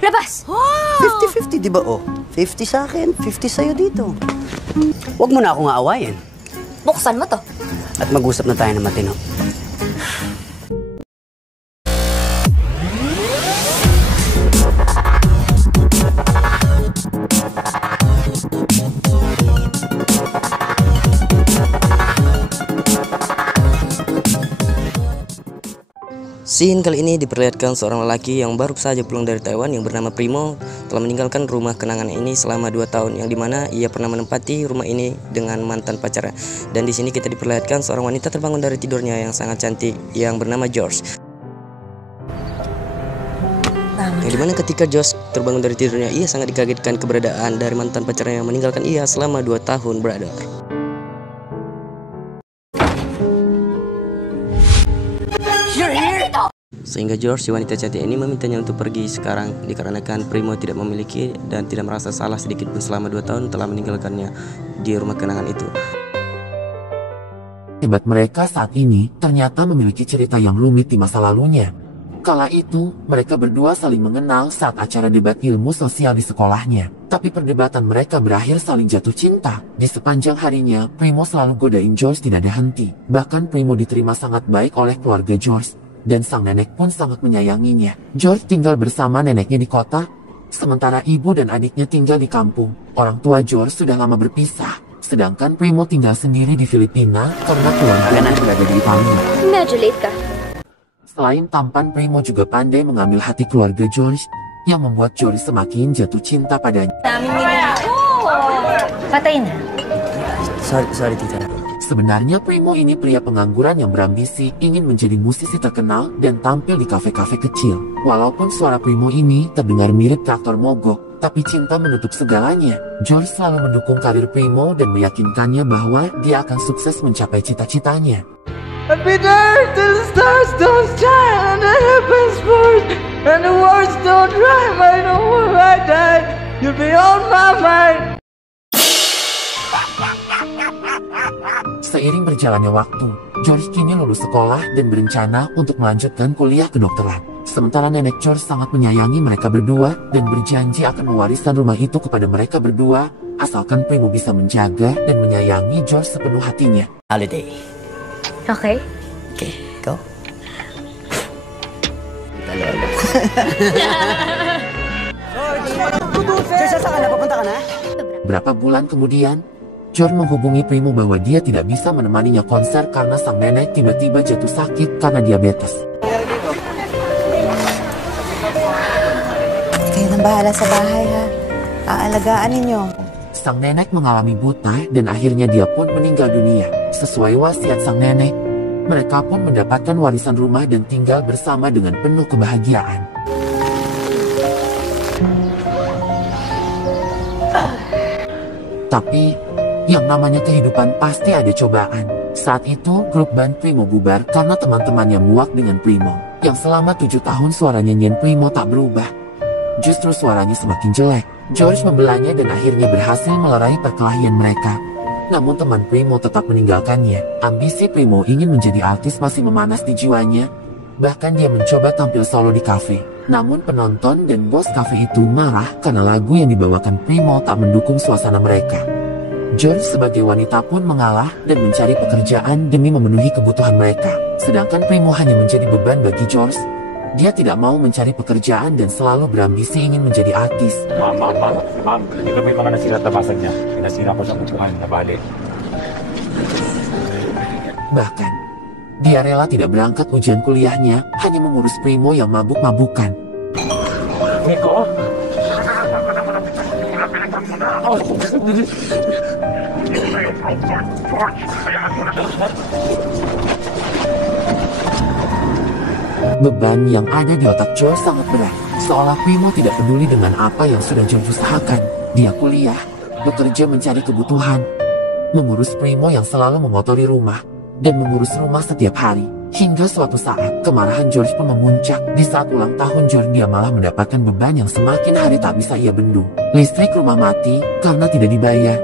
Labas! 50-50 di ba oh? 50 sa akin, 50 sa'yo dito. Huwag mo na akong aawayin. Buksan mo to. At mag-usap na tayo ng matino. Scene kali ini diperlihatkan seorang lelaki yang baru saja pulang dari Taiwan yang bernama Primo telah meninggalkan rumah kenangan ini selama 2 tahun, yang dimana ia pernah menempati rumah ini dengan mantan pacarnya. Dan di sini kita diperlihatkan seorang wanita terbangun dari tidurnya yang sangat cantik yang bernama George. Yang dimana ketika George terbangun dari tidurnya, ia sangat dikagetkan keberadaan dari mantan pacarnya yang meninggalkan ia selama 2 tahun, brother. Sehingga George, si wanita cantik ini, memintanya untuk pergi sekarang dikarenakan Primo tidak memiliki dan tidak merasa salah sedikit pun selama 2 tahun telah meninggalkannya di rumah kenangan itu. Hebat mereka saat ini ternyata memiliki cerita yang rumit di masa lalunya. Kala itu, mereka berdua saling mengenal saat acara debat ilmu sosial di sekolahnya. Tapi perdebatan mereka berakhir saling jatuh cinta. Di sepanjang harinya, Primo selalu godain George tidak ada henti. Bahkan Primo diterima sangat baik oleh keluarga George. Dan sang nenek pun sangat menyayanginya. George tinggal bersama neneknya di kota, sementara ibu dan adiknya tinggal di kampung. Orang tua George sudah lama berpisah, sedangkan Primo tinggal sendiri di Filipina karena keluarganya berada di Italia. Medyo late ka. Selain tampan, Primo juga pandai mengambil hati keluarga George, yang membuat George semakin jatuh cinta padanya. Patay na. Sorry tita. Sebenarnya Primo ini pria pengangguran yang berambisi ingin menjadi musisi terkenal dan tampil di kafe-kafe kecil. Walaupun suara Primo ini terdengar mirip traktor mogok, tapi cinta menutup segalanya. George selalu mendukung karir Primo dan meyakinkannya bahwa dia akan sukses mencapai cita-citanya. I'll be there till the stars don't shine and the heavens burn and the words don't rhyme. I know when I die, you'll be on my mind. Seiring berjalannya waktu, George kini lulus sekolah dan berencana untuk melanjutkan kuliah kedokteran. Sementara nenek George sangat menyayangi mereka berdua dan berjanji akan mewariskan rumah itu kepada mereka berdua, asalkan Primo bisa menjaga dan menyayangi George sepenuh hatinya. Holiday. Okay. Okay, go. George, saan ka na? Papunta ka na? Berapa bulan kemudian, George menghubungi Primo bahwa dia tidak bisa menemaninya konser karena sang nenek tiba-tiba jatuh sakit karena diabetes. Kayo nang bahala sa bahay ha. Aalagaan ninyo. Sang nenek mengalami buta dan akhirnya dia pun meninggal dunia. Sesuai wasiat sang nenek, mereka pun mendapatkan warisan rumah dan tinggal bersama dengan penuh kebahagiaan. Tapi yang namanya kehidupan pasti ada cobaan. Saat itu, grup band Primo bubar karena teman-temannya muak dengan Primo, yang selama 7 tahun suara nyanyian Primo tak berubah. Justru suaranya semakin jelek. George membelanya dan akhirnya berhasil melerai perkelahian mereka. Namun teman Primo tetap meninggalkannya. Ambisi Primo ingin menjadi artis masih memanas di jiwanya. Bahkan dia mencoba tampil solo di kafe. Namun penonton dan bos kafe itu marah karena lagu yang dibawakan Primo tak mendukung suasana mereka. George sebagai wanita pun mengalah dan mencari pekerjaan demi memenuhi kebutuhan mereka. Sedangkan Primo hanya menjadi beban bagi George. Dia tidak mau mencari pekerjaan dan selalu berambisi ingin menjadi artis. Ma'am, hindi kami mga nasira tabasan niya. Pinasira ko sa kutuhan na balik. Bahkan, dia rela tidak berangkat ujian kuliahnya hanya mengurus Primo yang mabuk-mabukan. Nico? Beban yang ada di otak George sangat berat. Seolah Primo tidak peduli dengan apa yang sudah George usahakan. Dia kuliah, bekerja mencari kebutuhan, mengurus Primo yang selalu mengotori rumah, dan mengurus rumah setiap hari. Hingga suatu saat, kemarahan George pun memuncak. Di saat ulang tahun George, dia malah mendapatkan beban yang semakin hari tak bisa ia bendung. Listrik rumah mati karena tidak dibayar.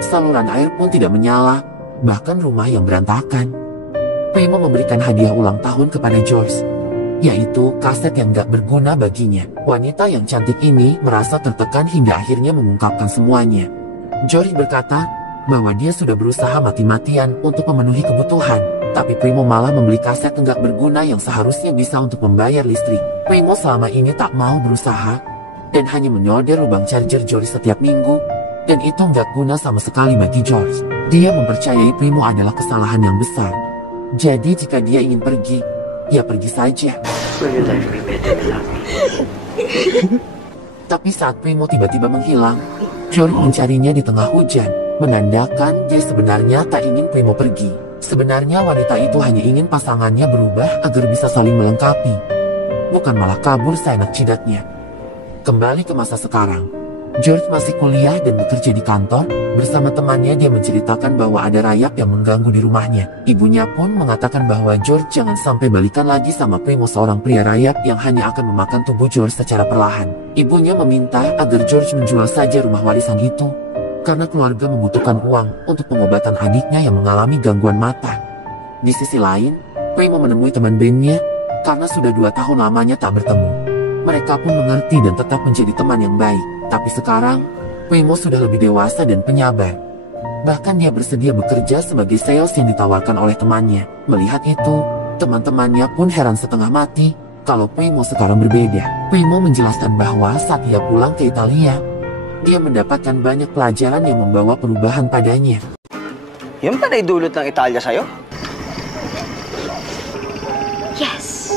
Saluran air pun tidak menyala, bahkan rumah yang berantakan. Primo memberikan hadiah ulang tahun kepada George. yaitu kaset yang gak berguna baginya. Wanita yang cantik ini merasa tertekan hingga akhirnya mengungkapkan semuanya. George berkata bahwa dia sudah berusaha mati-matian untuk memenuhi kebutuhan, tapi Primo malah membeli kaset yang gak berguna yang seharusnya bisa untuk membayar listrik. Primo selama ini tak mau berusaha dan hanya menyoder lubang charger George setiap minggu, dan itu gak guna sama sekali bagi George. Dia mempercayai Primo adalah kesalahan yang besar. Jadi jika dia ingin pergi, ya pergi saja. Tapi saat Primo tiba-tiba menghilang, George mencarinya di tengah hujan, menandakan dia sebenarnya tak ingin Primo pergi. Sebenarnya wanita itu hanya ingin pasangannya berubah agar bisa saling melengkapi, bukan malah kabur seenak jidatnya. Kembali ke masa sekarang, George masih kuliah dan bekerja di kantor. Bersama temannya dia menceritakan bahwa ada rayap yang mengganggu di rumahnya. Ibunya pun mengatakan bahwa George jangan sampai balikan lagi sama Primo, seorang pria rayap yang hanya akan memakan tubuh George secara perlahan. Ibunya meminta agar George menjual saja rumah warisan itu, karena keluarga membutuhkan uang untuk pengobatan adiknya yang mengalami gangguan mata. Di sisi lain, Primo menemui teman bandnya karena sudah 2 tahun lamanya tak bertemu. Mereka pun mengerti dan tetap menjadi teman yang baik. Tapi sekarang, Primo sudah lebih dewasa dan penyabar. Bahkan dia bersedia bekerja sebagai sales yang ditawarkan oleh temannya. Melihat itu, teman-temannya pun heran setengah mati kalau Primo sekarang berbeda. Primo menjelaskan bahwa saat ia pulang ke Italia, dia mendapatkan banyak pelajaran yang membawa perubahan padanya. Yan ba naidulot ng Italia sa'yo? Yes.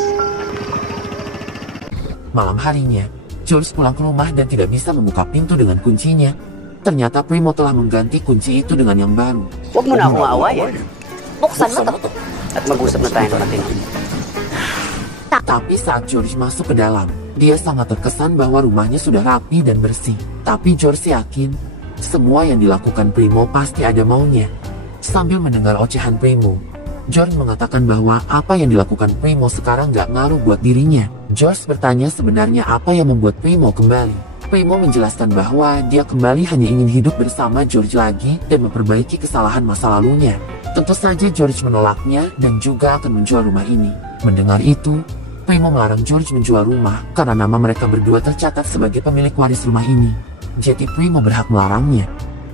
Malam harinya, George pulang ke rumah dan tidak bisa membuka pintu dengan kuncinya. Ternyata Primo telah mengganti kunci itu dengan yang baru. Huwag mo na akong aawayin. Buksan mo to. At mag-usap na tayo ng matino. Tapi saat George masuk ke dalam, dia sangat terkesan bahwa rumahnya sudah rapi dan bersih. Tapi George yakin, semua yang dilakukan Primo pasti ada maunya. Sambil mendengar ocehan Primo, George mengatakan bahwa apa yang dilakukan Primo sekarang gak ngaruh buat dirinya. George bertanya sebenarnya apa yang membuat Primo kembali. Primo menjelaskan bahwa dia kembali hanya ingin hidup bersama George lagi dan memperbaiki kesalahan masa lalunya. Tentu saja George menolaknya dan juga akan menjual rumah ini. Mendengar itu, Primo melarang George menjual rumah karena nama mereka berdua tercatat sebagai pemilik waris rumah ini. Jadi Primo berhak melarangnya.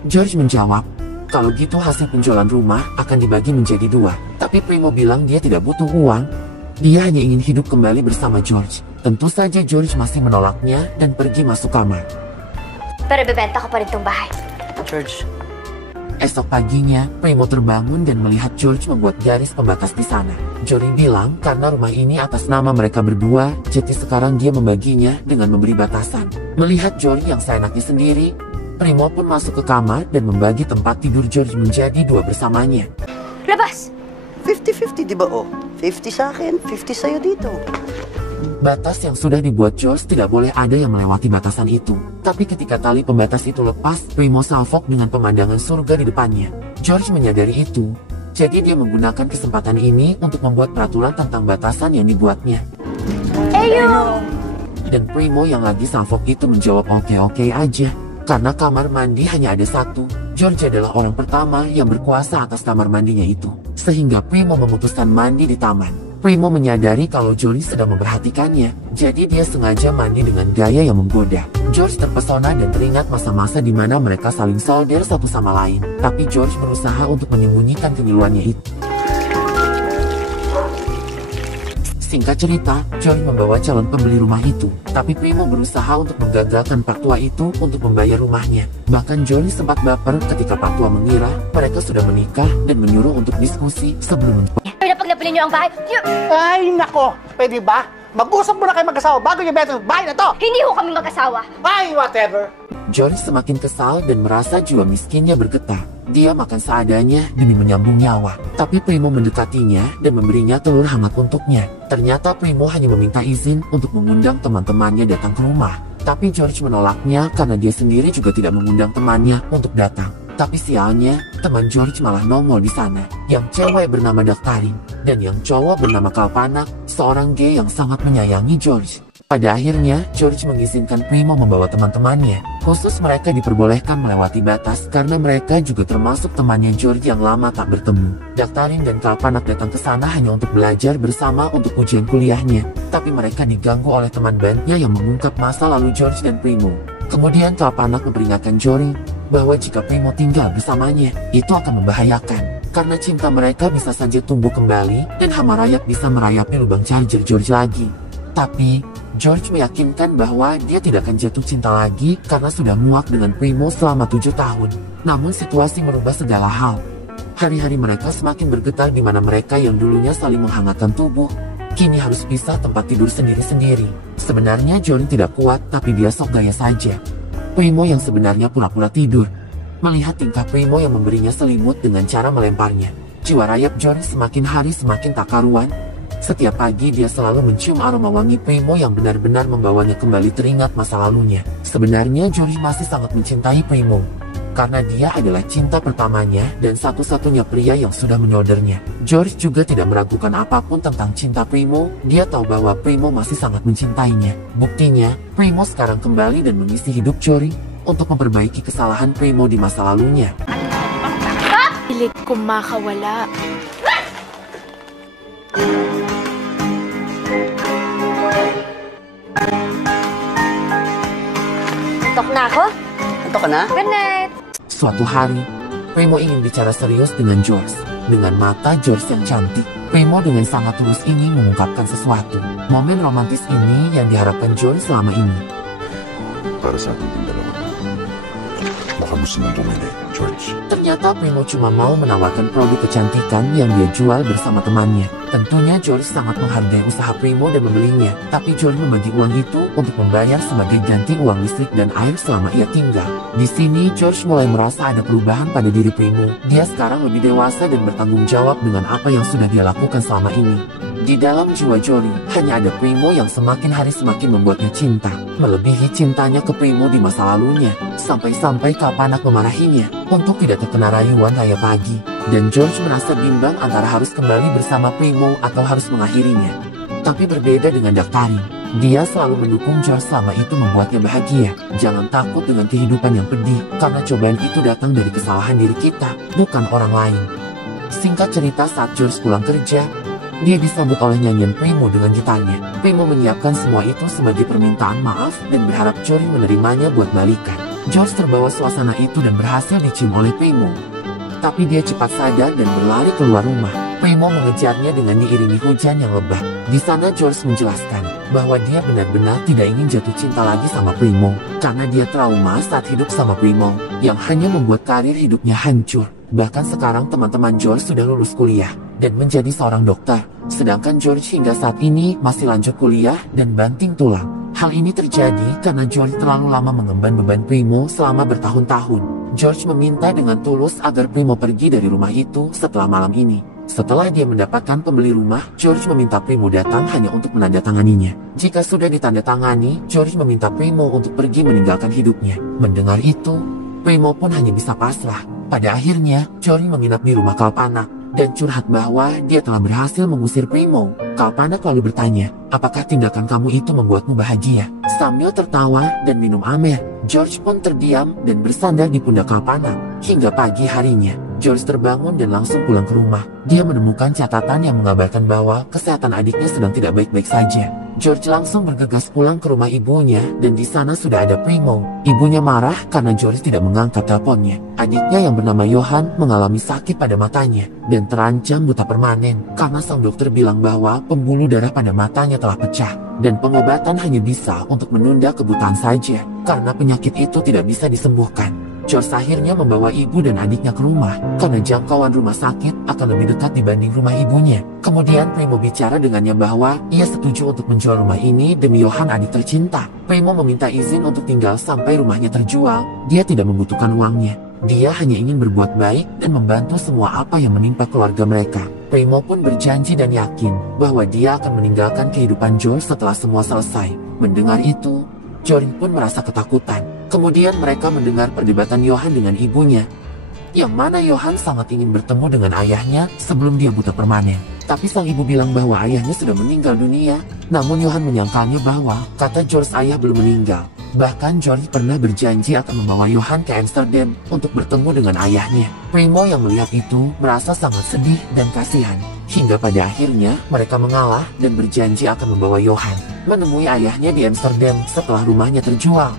George menjawab, kalau gitu hasil penjualan rumah akan dibagi menjadi 2. Tapi Primo bilang dia tidak butuh uang. Dia hanya ingin hidup kembali bersama George. Tentu saja George masih menolaknya dan pergi masuk kamar. Pero bebenta ko pa rin tong bahay. George, Esok paginya, Primo terbangun dan melihat George membuat garis pembatas di sana. George bilang karena rumah ini atas nama mereka berdua, jadi sekarang dia membaginya dengan memberi batasan. Melihat George yang seenaknya sendiri, Primo pun masuk ke kamar dan membagi tempat tidur George menjadi 2 bersamanya. Labas! 50-50 di ba oh? 50 sa akin, 50 sa'yo dito. Batas yang sudah dibuat George tidak boleh ada yang melewati batasan itu. Tapi ketika tali pembatas itu lepas, Primo salfok dengan pemandangan surga di depannya. George menyadari itu, jadi dia menggunakan kesempatan ini untuk membuat peraturan tentang batasan yang dibuatnya. Eyo! Dan Primo yang lagi salfok itu menjawab oke-oke aja. Karena kamar mandi hanya ada 1, George adalah orang pertama yang berkuasa atas kamar mandinya itu. Sehingga Primo memutuskan mandi di taman. Primo menyadari kalau George sedang memperhatikannya, jadi dia sengaja mandi dengan gaya yang menggoda. George terpesona dan teringat masa-masa di mana mereka saling solder satu sama lain. Tapi George berusaha untuk menyembunyikan kengiluannya itu. Singkat cerita, George membawa calon pembeli rumah itu. Tapi Primo berusaha untuk menggagalkan Pak Tua itu untuk membayar rumahnya. Bahkan George sempat baper ketika Pak Tua mengira mereka sudah menikah dan menyuruh untuk diskusi sebelum Ay, napag napili niyo ang bahay. Ay, nako. Pwede ba? Mag-usap muna kayo mag-asawa bago niyo benta yung bahay na to. Hindi ho kami mag-asawa. Ay, whatever. George semakin kesal dan merasa jiwa miskinnya bergetar. Dia makan seadanya demi menyambung nyawa. Tapi Primo mendekatinya dan memberinya telur hangat untuknya. Ternyata Primo hanya meminta izin untuk mengundang teman-temannya datang ke rumah. Tapi George menolaknya karena dia sendiri juga tidak mengundang temannya untuk datang. Tapi sialnya, teman George malah nongol di sana. Yang cewek bernama Daktarin, dan yang cowok bernama Kalpanak, seorang gay yang sangat menyayangi George. Pada akhirnya, George mengizinkan Primo membawa teman-temannya. Khusus mereka diperbolehkan melewati batas karena mereka juga termasuk temannya George yang lama tak bertemu. Daktarin dan Kalpanak datang ke sana hanya untuk belajar bersama untuk ujian kuliahnya. Tapi mereka diganggu oleh teman bandnya yang mengungkap masa lalu George dan Primo. Kemudian Kalpanak memperingatkan Jory bahwa jika Primo tinggal bersamanya, itu akan membahayakan. Karena cinta mereka bisa saja tumbuh kembali dan hama rayap bisa merayapi lubang charger George lagi. Tapi, George meyakinkan bahwa dia tidak akan jatuh cinta lagi karena sudah muak dengan Primo selama 7 tahun. Namun situasi merubah segala hal. Hari-hari mereka semakin bergetar di mana mereka yang dulunya saling menghangatkan tubuh, kini harus pisah tempat tidur sendiri-sendiri. Sebenarnya Jory tidak kuat tapi dia sok gaya saja. Primo yang sebenarnya pura-pura tidur. Melihat tingkah Primo yang memberinya selimut dengan cara melemparnya, jiwa rayap Jory semakin hari semakin tak karuan. Setiap pagi dia selalu mencium aroma wangi Primo yang benar-benar membawanya kembali teringat masa lalunya. Sebenarnya Jory masih sangat mencintai Primo, karena dia adalah cinta pertamanya dan satu-satunya pria yang sudah menyodernya. George juga tidak meragukan apapun tentang cinta Primo. Dia tahu bahwa Primo masih sangat mencintainya. Buktinya, Primo sekarang kembali dan mengisi hidup Jory untuk memperbaiki kesalahan Primo di masa lalunya. Pilit kong makawala. Antok na ako? Antok ka na? Good night. Suatu hari, Primo ingin bicara serius dengan George. Dengan mata George yang cantik, Primo dengan sangat tulus ingin mengungkapkan sesuatu. Momen romantis ini yang diharapkan George selama ini. Para sa ating dalawa. Baka gusto mong bumili, George. Ternyata Primo cuma mau menawarkan produk kecantikan yang dia jual bersama temannya. Tentunya George sangat menghargai usaha Primo dan membelinya. Tapi George membagi uang itu untuk membayar sebagai ganti uang listrik dan air selama ia tinggal. Di sini George mulai merasa ada perubahan pada diri Primo. Dia sekarang lebih dewasa dan bertanggung jawab dengan apa yang sudah dia lakukan selama ini. Di dalam jiwa Jory, hanya ada Primo yang semakin hari semakin membuatnya cinta. Melebihi cintanya ke Primo di masa lalunya. Sampai-sampai Kalpanak memarahinya untuk tidak terkena rayuan raya pagi. Dan George merasa bimbang antara harus kembali bersama Primo atau harus mengakhirinya. Tapi berbeda dengan Daktarin, dia selalu mendukung George selama itu membuatnya bahagia. Jangan takut dengan kehidupan yang pedih, karena cobaan itu datang dari kesalahan diri kita, bukan orang lain. Singkat cerita, saat George pulang kerja, dia disambut oleh nyanyian Primo dengan gitarnya. Primo menyiapkan semua itu sebagai permintaan maaf dan berharap Jory menerimanya buat balikan. George terbawa suasana itu dan berhasil dicium oleh Primo. Tapi dia cepat sadar dan berlari keluar rumah. Primo mengejarnya dengan diiringi hujan yang lebat. Di sana George menjelaskan bahwa dia benar-benar tidak ingin jatuh cinta lagi sama Primo. Karena dia trauma saat hidup sama Primo, yang hanya membuat karir hidupnya hancur. Bahkan sekarang teman-teman George sudah lulus kuliah dan menjadi seorang dokter. Sedangkan George hingga saat ini masih lanjut kuliah dan banting tulang. Hal ini terjadi karena George terlalu lama mengemban beban Primo selama bertahun-tahun. George meminta dengan tulus agar Primo pergi dari rumah itu setelah malam ini. Setelah dia mendapatkan pembeli rumah, George meminta Primo datang hanya untuk menandatanganinya. Jika sudah ditandatangani, George meminta Primo untuk pergi meninggalkan hidupnya. Mendengar itu, Primo pun hanya bisa pasrah. Pada akhirnya, Jory menginap di rumah Kalpanak dan curhat bahwa dia telah berhasil mengusir Primo. Kalpanak lalu bertanya, apakah tindakan kamu itu membuatmu bahagia? Sambil tertawa dan minum amer, George pun terdiam dan bersandar di pundak Kalpanak. Hingga pagi harinya, George terbangun dan langsung pulang ke rumah. Dia menemukan catatan yang mengabarkan bahwa kesehatan adiknya sedang tidak baik-baik saja. George langsung bergegas pulang ke rumah ibunya dan di sana sudah ada Primo. Ibunya marah karena George tidak mengangkat teleponnya. Adiknya yang bernama Johan mengalami sakit pada matanya dan terancam buta permanen karena sang dokter bilang bahwa pembuluh darah pada matanya telah pecah dan pengobatan hanya bisa untuk menunda kebutaan saja karena penyakit itu tidak bisa disembuhkan. George akhirnya membawa ibu dan adiknya ke rumah karena jangkauan rumah sakit akan lebih dekat dibanding rumah ibunya. Kemudian Primo bicara dengannya bahwa ia setuju untuk menjual rumah ini demi Johan, adik tercinta. Primo meminta izin untuk tinggal sampai rumahnya terjual. Dia tidak membutuhkan uangnya. Dia hanya ingin berbuat baik dan membantu semua apa yang menimpa keluarga mereka. Primo pun berjanji dan yakin bahwa dia akan meninggalkan kehidupan George setelah semua selesai. Mendengar itu, Jory pun merasa ketakutan. Kemudian mereka mendengar perdebatan Johan dengan ibunya. yang mana Johan sangat ingin bertemu dengan ayahnya sebelum dia buta permanen. Tapi sang ibu bilang bahwa ayahnya sudah meninggal dunia. Namun Johan menyangkalnya bahwa kata George ayah belum meninggal. Bahkan George pernah berjanji akan membawa Johan ke Amsterdam untuk bertemu dengan ayahnya. Primo yang melihat itu merasa sangat sedih dan kasihan. Hingga pada akhirnya mereka mengalah dan berjanji akan membawa Johan menemui ayahnya di Amsterdam setelah rumahnya terjual.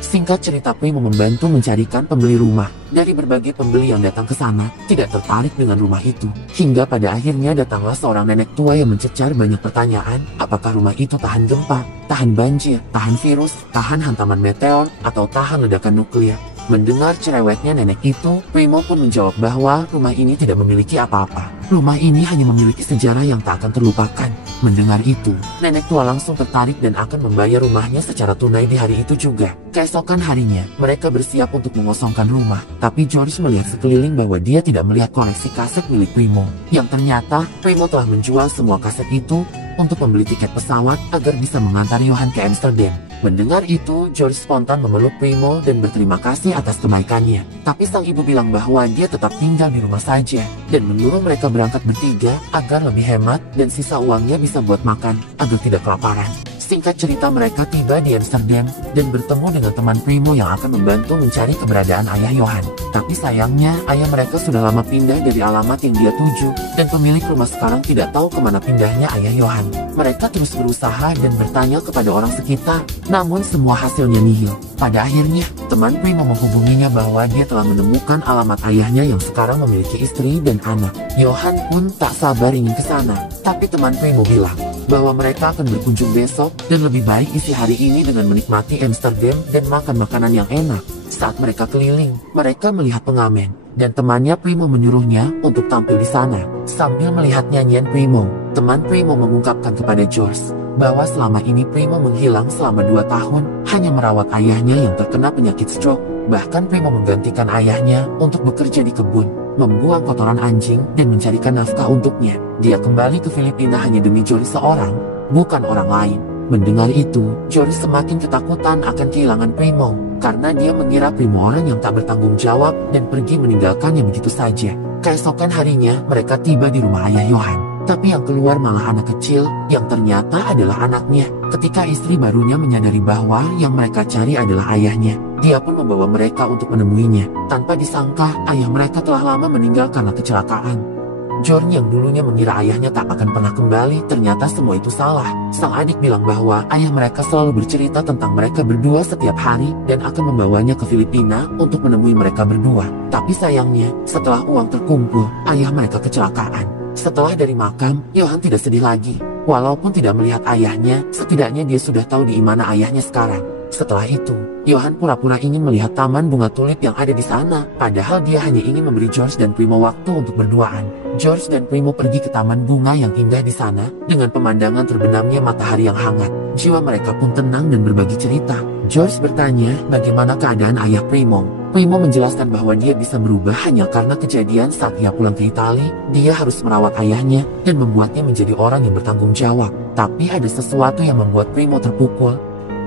Singkat cerita, Primo membantu mencarikan pembeli rumah. Dari berbagai pembeli yang datang ke sana, tidak tertarik dengan rumah itu. Hingga pada akhirnya datanglah seorang nenek tua yang mencecar banyak pertanyaan. Apakah rumah itu tahan gempa, tahan banjir, tahan virus, tahan hantaman meteor, atau tahan ledakan nuklir? Mendengar cerewetnya nenek itu, Primo pun menjawab bahwa rumah ini tidak memiliki apa-apa. Rumah ini hanya memiliki sejarah yang tak akan terlupakan. Mendengar itu, nenek tua langsung tertarik dan akan membayar rumahnya secara tunai di hari itu juga. Keesokan harinya, mereka bersiap untuk mengosongkan rumah. Tapi George melihat sekeliling bahwa dia tidak melihat koleksi kaset milik Primo. Yang ternyata, Primo telah menjual semua kaset itu untuk membeli tiket pesawat agar bisa mengantar Johan ke Amsterdam. Mendengar itu, George spontan memeluk Primo dan berterima kasih atas kebaikannya. Tapi sang ibu bilang bahwa dia tetap tinggal di rumah saja dan menyuruh mereka berangkat bertiga agar lebih hemat dan sisa uangnya bisa buat makan agar tidak kelaparan. Singkat cerita, mereka tiba di Amsterdam dan bertemu dengan teman Primo yang akan membantu mencari keberadaan ayah Johan. Tapi sayangnya, ayah mereka sudah lama pindah dari alamat yang dia tuju dan pemilik rumah sekarang tidak tahu kemana pindahnya ayah Johan. Mereka terus berusaha dan bertanya kepada orang sekitar, namun semua hasilnya nihil. Pada akhirnya, teman Primo menghubunginya bahwa dia telah menemukan alamat ayahnya yang sekarang memiliki istri dan anak. Johan pun tak sabar ingin ke sana, tapi teman Primo bilang bahwa mereka akan berkunjung besok dan lebih baik isi hari ini dengan menikmati Amsterdam dan makan makanan yang enak. Saat mereka keliling, mereka melihat pengamen dan temannya Primo menyuruhnya untuk tampil di sana. Sambil melihat nyanyian Primo, teman Primo mengungkapkan kepada George bahwa selama ini Primo menghilang selama 2 tahun hanya merawat ayahnya yang terkena penyakit stroke. Bahkan Primo menggantikan ayahnya untuk bekerja di kebun, membuang kotoran anjing dan mencarikan nafkah untuknya. Dia kembali ke Filipina hanya demi George seorang, bukan orang lain. Mendengar itu, George semakin ketakutan akan kehilangan Primo karena dia mengira Primo orang yang tak bertanggung jawab dan pergi meninggalkannya begitu saja. Keesokan harinya, mereka tiba di rumah ayah Johan. Tapi yang keluar malah anak kecil yang ternyata adalah anaknya. Ketika istri barunya menyadari bahwa yang mereka cari adalah ayahnya, dia pun membawa mereka untuk menemuinya. Tanpa disangka, ayah mereka telah lama meninggal karena kecelakaan. George yang dulunya mengira ayahnya tak akan pernah kembali, ternyata semua itu salah. Sang adik bilang bahwa ayah mereka selalu bercerita tentang mereka berdua setiap hari dan akan membawanya ke Filipina untuk menemui mereka berdua. Tapi sayangnya, setelah uang terkumpul, ayah mereka kecelakaan. Setelah dari makam, Johan tidak sedih lagi. Walaupun tidak melihat ayahnya, setidaknya dia sudah tahu di mana ayahnya sekarang. Setelah itu, Johan pura-pura ingin melihat taman bunga tulip yang ada di sana. Padahal dia hanya ingin memberi George dan Primo waktu untuk berduaan. George dan Primo pergi ke taman bunga yang indah di sana dengan pemandangan terbenamnya matahari yang hangat. Jiwa mereka pun tenang dan berbagi cerita. George bertanya bagaimana keadaan ayah Primo. Primo menjelaskan bahwa dia bisa berubah hanya karena kejadian saat ia pulang ke Italia. Dia harus merawat ayahnya dan membuatnya menjadi orang yang bertanggung jawab. Tapi ada sesuatu yang membuat Primo terpukul,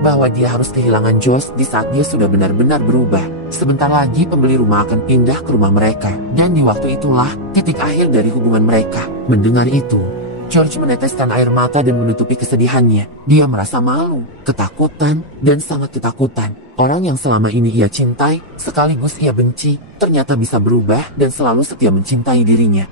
bahwa dia harus kehilangan George di saat dia sudah benar-benar berubah. Sebentar lagi pembeli rumah akan pindah ke rumah mereka, dan di waktu itulah titik akhir dari hubungan mereka. Mendengar itu, George meneteskan air mata dan menutupi kesedihannya. Dia merasa malu, ketakutan, dan sangat ketakutan. Orang yang selama ini ia cintai, sekaligus ia benci, ternyata bisa berubah dan selalu setia mencintai dirinya.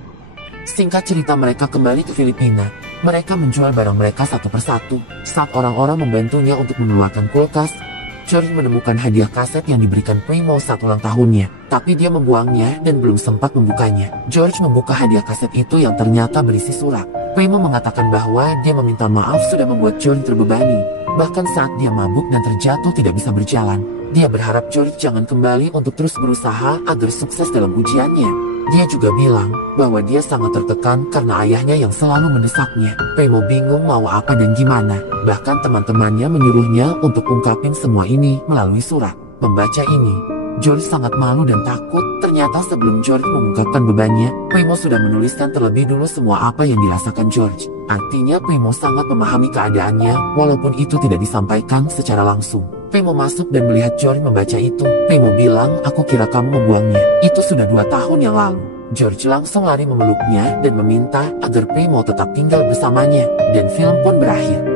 Singkat cerita, mereka kembali ke Filipina. Mereka menjual barang mereka satu persatu. Saat orang-orang membantunya untuk mengeluarkan kulkas, George menemukan hadiah kaset yang diberikan Primo saat ulang tahunnya. Tapi dia membuangnya dan belum sempat membukanya. George membuka hadiah kaset itu yang ternyata berisi surat. Primo mengatakan bahwa dia meminta maaf sudah membuat George terbebani. Bahkan saat dia mabuk dan terjatuh tidak bisa berjalan. Dia berharap George jangan kembali untuk terus berusaha agar sukses dalam ujiannya. Dia juga bilang bahwa dia sangat tertekan karena ayahnya yang selalu mendesaknya. Primo bingung mau apa dan gimana. Bahkan teman-temannya menyuruhnya untuk ungkapin semua ini melalui surat. Membaca ini, George sangat malu dan takut. Ternyata sebelum George mengungkapkan bebannya, Primo sudah menuliskan terlebih dulu semua apa yang dirasakan George. Artinya Primo sangat memahami keadaannya, walaupun itu tidak disampaikan secara langsung. Primo masuk dan melihat George membaca itu. Primo bilang, aku kira kamu membuangnya. Itu sudah 2 tahun yang lalu. George langsung lari memeluknya dan meminta agar Primo tetap tinggal bersamanya. Dan film pun berakhir.